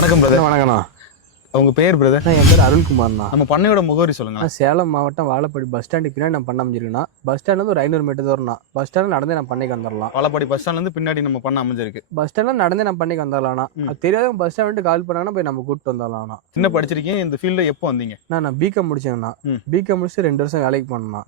வணக்கம் பிரதர். வணக்கண்ணா. உங்க பேர் பிரதர்? என் பேர் அருள்குமார்ண்ணா. நம்ம பண்ணையோட முகவரி சொல்லுங்க. சேலம் மாவட்டம் வாழப்பாடி பஸ் ஸ்டாண்டுக்கு பின்னாடி நான் பண்ண அமைஞ்சிருக்குண்ணா. பஸ் ஸ்டாண்ட்லேருந்து ஒரு 500 மீட்டர் தூரம்ண்ணா. பஸ் ஸ்டாண்ட் நடந்தே நான் பண்ணைக்கு வந்துடலாம். வாழப்பாடி பஸ் ஸ்டாண்ட்ல இருந்து பின்னாடி நம்ம பண்ண அமைஞ்சிருக்கு. பஸ் ஸ்டாண்ட்ல நடந்தே நான் பண்ணைக்கு வந்துடலாம்ண்ணா. அது தெரியாதவங்க பஸ் ஸ்டாண்ட் கால் பண்ணாங்கன்னா போய் நம்ம கூப்பிட்டு வந்துடலாம்ண்ணா. என்ன படிச்சிருக்கீங்க? இந்த ஃபீல்ட்ல எப்போ வந்தீங்க? நான் பிகாம் முடிச்சேங்கண்ணா. பிகாம் முடிச்சு 2 வருஷம் வேலைக்கு போனேண்ணா.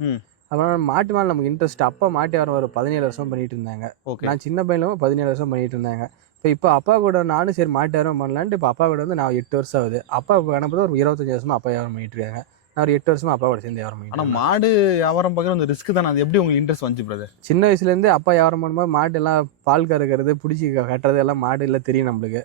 அப்புறம் மாட்டு மேலே நமக்கு இன்ட்ரெஸ்ட். அப்பா மாட்டு வியாபாரம் ஒரு 17 வருஷம் பண்ணிட்டு இருந்தாங்க. நான் சின்ன பையனும் 17 வருஷம் பண்ணிட்டு இருந்தாங்க. இப்போ அப்பா கூட நானும் சரி மாட்டு வியாபாரம் பண்ணலான்ட்டு இப்போ அப்பா கூட வந்து நான் 8 வருஷம் ஆகுது. அப்பா கணப்பது ஒரு 25 வருஷமா அப்பா வியாபாரம் பண்ணிட்டு இருக்காங்க. நான் ஒரு 8 வருஷமா அப்பா கூட சேர்ந்து வியாபாரம் பண்ணிட்டு. ஆனால் மாடு வியாபாரம் பார்க்குற அந்த ரிஸ்க் தானே. அது எப்படி உங்களுக்கு இன்ட்ரெஸ்ட் வந்துச்சு பிரதர்? சின்ன வயசுலேருந்து அப்பா வியாபாரம் பண்ணும்போது மாடு எல்லாம் பால் கறக்கிறது பிடிச்சி கட்டுறது எல்லாம் மாடு எல்லாம் தெரியும் நம்மளுக்கு.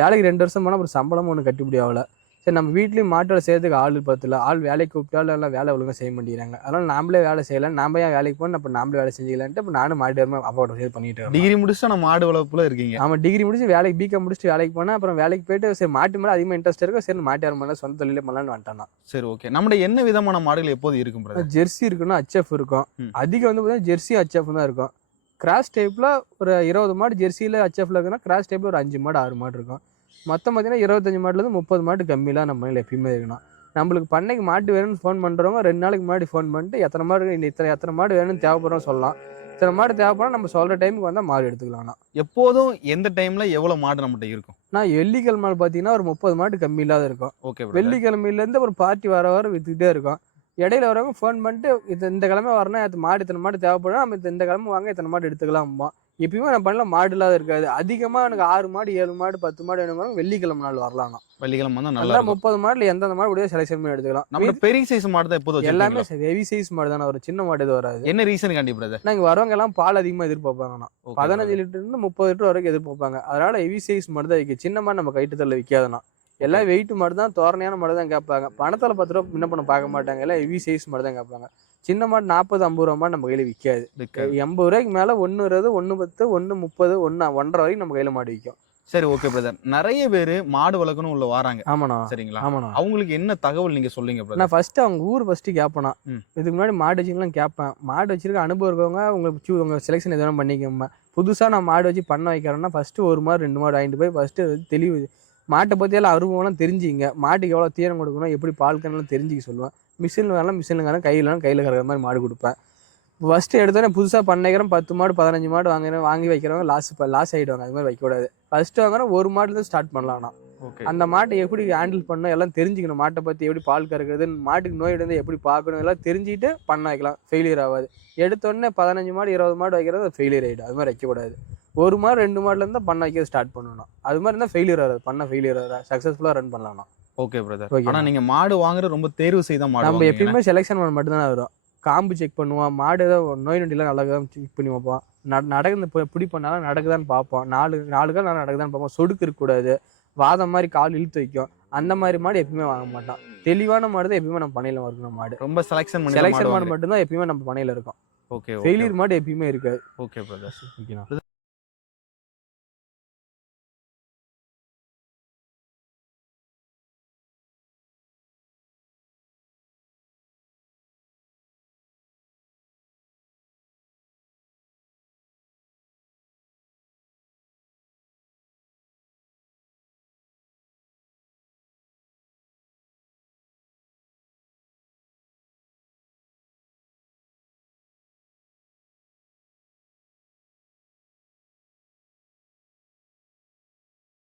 வேலைக்கு 2 வருஷம் போனால் அப்புறம் சம்பளமும் ஒன்று கட்டுப்படி ஆகல. சரி நம்ம வீட்லேயும் மாட்டோட சேர்த்துக்கு ஆள் பத்தல. ஆள் வேலைக்கு கூப்பிட்டாலும் எல்லாம் வேலை ஒழுங்காக செய்ய மாட்டேங்கிறாங்க. அதனால் நாமளே வேலை செய்யலாம். நாம ஏன் வேலைக்கு போகணும், அப்போ நாமளே வேலை செஞ்சுக்கலான்ட்டு இப்போ நானும் மாட்டு வியாபாரம் அப்பாவோட சேர்த்து பண்ணிட்டு இருக்கேன். டிகிரி முடிச்சுட்டு நான் மாடு வளர்ப்புல இருக்கீங்க? ஆமாம், டிகிரி முடிச்சு வேலைக்கு பிகாம் முடிச்சுட்டு வேலைக்கு போனால் அப்புறம் வேலைக்கு போயிட்டு சரி மாட்டு மேலே அதிகமாக இன்ட்ரெஸ்ட் இருக்கும். சரி மாட்டு வியாபாரம் பண்ணலாம், சொந்த தொழிலே பண்ணலான்னு வந்துட்டானா. சரி, ஓகே. நம்மளுடைய என்ன விதமான மாடுகள் எப்போது இருக்கும் பிரதர்? ஜெர்சி இருக்குன்னா HF இருக்கும். அதிகம் வந்து பார்த்தீங்கன்னா ஜெர்சி HF தான் இருக்கும். கிராஸ் டைப்பில் ஒரு 20 மாடு ஜெர்சியில் HFல இருக்குன்னா கிராஸ் டைப்பில் ஒரு 5 மாடு 6 மாடு இருக்கும். மொத்தம் பார்த்தீங்கன்னா 25 மாடுலேருந்து 30 மாடு கம்மியெலாம் நம்ம எப்பயுமே இருக்கணும். நம்மளுக்கு பண்ணைக்கு மாட்டு வேணும்னு ஃபோன் பண்ணுறவங்க 2 நாளைக்கு முன்னாடி ஃபோன் பண்ணிட்டு எத்தனை மாடு எத்தனை மாடு வேணும்னு தேவைப்படுறோம் சொல்லலாம். இத்தனை மாடு தேவைப்படும் நம்ம சொல்கிற டைமுக்கு வந்தால் மாடு எடுத்துக்கலாம்ண்ணா. எப்போதும் எந்த டைமில் எவ்வளோ மாடு நம்மகிட்ட இருக்கும்? நான் வெள்ளிக்கிழமை பார்த்தீங்கன்னா ஒரு 30 மாடு கம்மி இல்லாத இருக்கும். ஓகே. வெள்ளிக்கிழமையிலேருந்து ஒரு பார்ட்டி வர விற்றுக்கிட்டே இருக்கும். இடையில வரவங்க ஃபோன் பண்ணிட்டு இந்த கிழமை வரணும், மாடு இத்தனை மாடு தேவைப்படும், நம்ம இந்த கிழமை வாங்க இத்தனை மாடு எடுத்துக்கலாம்மா. எப்பயுமே நான் பண்ணலாம் மாடு இல்லாத இருக்காது. அதிகமாக எனக்கு 6 மாடு 7 மாடு 10 மாடு வேணும் வெள்ளிக்கிழமை நாள் வரலாம். வெள்ளிக்கிழமை தான் நல்லா 30 மாடுல எந்தெந்த மாடு முடியாது செலக்ஷன் பண்ணி எடுத்துக்கலாம். நம்ம பெரிய சைஸ் மாடு தான் எப்போதும் எல்லாமே ஹெவி சைஸ் மாடு தானே. ஒரு சின்ன மாடு இது வராது. என்ன ரீசன் கண்டிப்பா? நாங்கள் வரவங்க எல்லாம் பால் அதிகமாக எதிர்பார்ப்பாங்கண்ணா. 15 லிட்டர் இருந்து 30 லிட்டர் வரைக்கும் எதிர்பார்ப்பாங்க. அதனால ஹெவி சைஸ் மாடு தான் விற்கும். சின்ன மாடு நம்ம கைட்டுத்தல விற்காதுண்ணா. எல்லாம் வெயிட் மாடு தான், தோரணையான மாடு தான் கேட்பாங்க. பணத்தில் 10 ரூபா முன்ன பண்ண பார்க்க மாட்டாங்க. எல்லாம் ஹெவி சைஸ் மாடு தான் கேட்பாங்க. சின்ன மாடு 40-50 ரூபா மாடு நம்ம கையில் விற்காது. 80 ரூபாய்க்கு மேலே 1 20 1 10 1 30 1 1.5 வரைக்கும் நம்ம கையில் மாடு விற்கும். சரி, ஓகே பிரதர். நிறைய பேர் மாடு வளர்க்கணும் உள்ள வராங்க. ஆமாண்ணா. சரிங்களா? ஆமாண்ணா. அவங்களுக்கு என்ன தகவல் நீங்க சொல்லுங்க பிரதர்? நான் ஃபர்ஸ்ட் அவங்க ஊர் ஃபர்ஸ்ட் கேட்பேண்ணா. இதுக்கு முன்னாடி மாடு வச்சுக்கலாம் கேட்பேன். மாடு வச்சிருக்க அனுபவம் இருக்கவங்க உங்களுக்கு உங்க செலெக்ஷன் எதுவும் பண்ணிக்கோங்க. புதுசாக நான் மாடு வச்சு பண்ண வைக்கிறேன்னா ஃபர்ஸ்ட் 1 மாடு 2 மாடு வாங்கிட்டு போய் ஃபர்ஸ்ட் தெளிவு மாட்டை பற்றி எல்லாம் அனுபவம்லாம் தெரிஞ்சுங்க. மாட்டுக்கு எவ்வளோ தீரம் கொடுக்கணும், எப்படி பால் கண்ணெல்லாம் தெரிஞ்சுக்க சொல்லுவேன். மிஷினில் வேணாலும் மிஷினுக்கான கையில் கறக்கிற மாதிரி மாடு கொடுப்பேன். ஃபஸ்ட்டு எடுத்தோன்னே புதுசாக பண்ணிக்கிறேன் 10 மாடு 15 மாடு வாங்கி வைக்கிறவங்க லாஸ் ஆகிடுவாங்க. அது மாதிரி வைக்கக்கூடாது. ஃபஸ்ட்டு வாங்குறோம் 1 மாடுலேருந்து ஸ்டார்ட் பண்ணலாம்ண்ணா. அந்த மாட்டை எப்படி ஹேண்டில் பண்ணணும் எல்லாம் தெரிஞ்சுக்கணும். மாட்டை பற்றி எப்படி பால் கறக்குறது, மாட்டுக்கு நோய் வந்து எப்படி பார்க்கணும் எல்லாம் தெரிஞ்சுட்டு பண்ண வைக்கலாம். ஃபெயிலியர் ஆகாது. எடுத்தோடனே 15 மாடு 20 மாடு வைக்கிறது ஃபெயிலியர் ஆகிடும். அது மாதிரி வைக்கக்கூடாது. 1 மாடு 2 மாடுலேருந்து பண்ண வைக்க ஸ்டார்ட் பண்ணணும். அது மாதிரி இருந்தால் ஃபெயிலியர் ஆகாது. பண்ண ஃபெயிலியர் ஆகாது. சக்ஸஸ்ஃபுல்லாக ரன் பண்ணலாம்ண்ணா. Okay brother. ஆனால் நீங்கள் மாடு வாங்குறது ரொம்ப தேர்வு செய்த மாடு. நம்ம எப்பயுமே செலெக்ஷன் பண்ண மட்டும்தான் வரும். காம்பு செக் பண்ணுவோம். மாடு ஏதாவது நோய் நொண்டிலாம் நல்லா செக் பண்ணி வைப்போம். நடக்குது பிடி பண்ணாலும் நடக்குதான்னு பார்ப்போம். 4 கால் நல்லா நடக்குதான்னு பார்ப்போம். சொடுக்கு இருக்கக்கூடாது. வாதம் மாதிரி கால் இழுத்து வைக்கும். அந்த மாதிரி மாடு எப்பயுமே வாங்க மாட்டோம். தெளிவான மாடு தான் எப்பயுமே நம்ம பண்ணையில் இருக்கணும். மாடு ரொம்ப செலெக்ஷன் மாடு மட்டும்தான் எப்பயுமே நம்ம பண்ணையில் இருக்கும். ஓகே. ஃபெயிலியர் மாடு எப்பயுமே இருக்காது. Okay brother. ஓகேண்ணா.